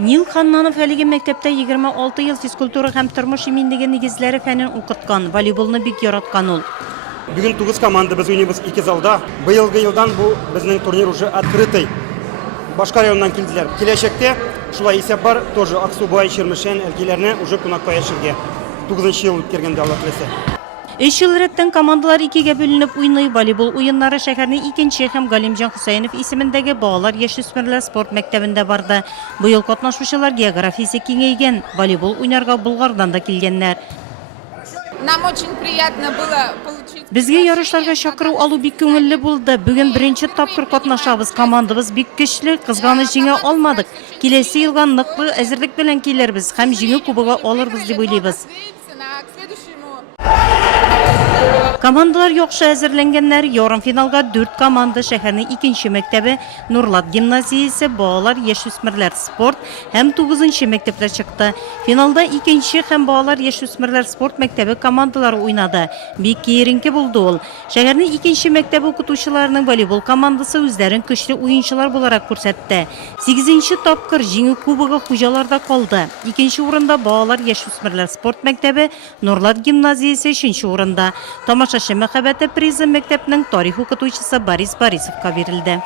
Нил Ханнанов әлеге мәктәптә 26 ел физкультура һәм тормыш иминлеге нигезләре фәнен укыткан, волейболны бик яраткан ул. Бүген 9 команда без уйныйбыз 2 залда. Быелгы елдан бу безнең турнир уже открытый. Башка районнан килделәр. Киләчәктә шулай исәп бар, тоже Аксубай, Чермешән өлкәләренә уже кунакка яшәргә. 9 ел үткәргәндә Алла теләсә. 3 ел рәттән командалар икегә бүленеп уйный. Волейбол уеннары шәһәрнең 2нче һәм Галимҗан Хусаинов исемендәге балалар яшүсмерләр спорт мәктәбендә барды. Быел катнашучылар географиясе киңәйгән. Волейбол уйнарга Булгардан да килгәннәр. Нам очень приятно было получить... Безгә ярышларга чакыру алу бик күңелле булды. Бүген беренче тапкыр катнашабыз. Командабыз бик көчле, кызганыч җиңә алмадык. Киләсе елга ныклы әзерлек белән килербез һәм җиңү кубогы алырбыз дип уйлыйбыз. Командалар яхшы әзерләнгәннәр. Ярым финалга 4 команда шәһәрнең 2нче мәктәбе Нурлат гимназиясе, балалар яшүсмерләр спорт һәм 9нчы мәктәпләр чыкты. Финалда 2нче һәм балалар яшүсмерләр спорт мәктәбе командалары уйнады. Бик киеренке булды ул. Шәһәрнең 2нче мәктәбе укытучыларының волейбол командасы үзләрен көчле уенчылар буларак күрсәтте. 8нче тапкыр җиңү кубогы хуҗаларда калды. 2нче урында балалар яшүсмерләр спорт мәктәбе Нурлат гимназиясе 3нче урында. Тамашачы мәхәббәте призы мәктәпнең тарих укытучысы Борис Борисовка бирелде.